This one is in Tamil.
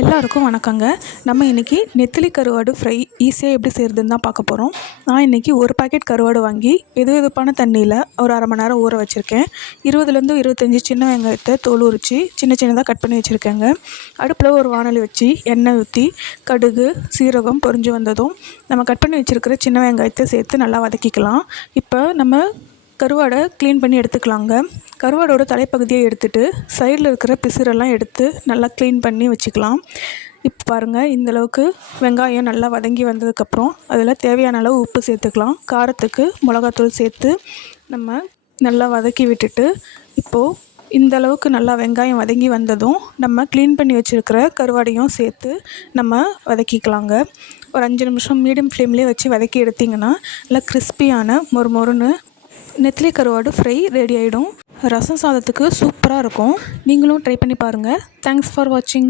எல்லாருக்கும் வணக்கங்க. நம்ம இன்றைக்கி நெத்திலி கருவாடு ஃப்ரை ஈஸியாக எப்படி செய்கிறதுன்னு தான் பார்க்க போகிறோம் நான் இன்றைக்கி ஒரு பாக்கெட் கருவாடு வாங்கி எது எதுப்பான தண்ணியில் ஒரு அரை மணி நேரம் ஊற வச்சுருக்கேன். இருபதுலேருந்து இருபத்தஞ்சி சின்ன வெங்காயத்தை தோல் உரித்து சின்ன சின்னதாக கட் பண்ணி வச்சுருக்கேங்க. அடுப்பில் ஒரு வானொலி வச்சு எண்ணெய் ஊற்றி கடுகு சீரகம் பொரிஞ்சு வந்ததும் நம்ம கட் பண்ணி வச்சுருக்கிற சின்ன வெங்காயத்தை சேர்த்து நல்லா வதக்கிக்கலாம். இப்போ நம்ம கருவாடை க்ளீன் பண்ணி எடுத்துக்கலாங்க. கருவாடோட தலைப்பகுதியை எடுத்துகிட்டு சைடில் இருக்கிற பிசிறெல்லாம் எடுத்து நல்லா க்ளீன் பண்ணி வச்சுக்கலாம். இப்போ பாருங்கள் இந்தளவுக்கு வெங்காயம் நல்லா வதங்கி வந்ததுக்கப்புறம் அதில் தேவையான அளவு உப்பு சேர்த்துக்கலாம். காரத்துக்கு மிளகாத்தூள் சேர்த்து நம்ம நல்லா வதக்கி விட்டுட்டு இப்போது இந்த அளவுக்கு நல்லா வெங்காயம் வதங்கி வந்ததும் நம்ம க்ளீன் பண்ணி வச்சுருக்கிற கருவாடையும் சேர்த்து நம்ம வதக்கிக்கலாங்க. ஒரு அஞ்சு நிமிஷம் மீடியம் ஃப்ளேம்லேயே வச்சு வதக்கி எடுத்திங்கன்னா நல்லா கிறிஸ்பியான மொறு மொறுன்னு நெத்திலி கருவாடு ஃப்ரை ரெடி ஆகிடும் ரசம் சாதத்துக்கு சூப்பராக இருக்கும். நீங்களும் ட்ரை பண்ணி பாருங்கள் தேங்க்ஸ் ஃபார் வாட்சிங்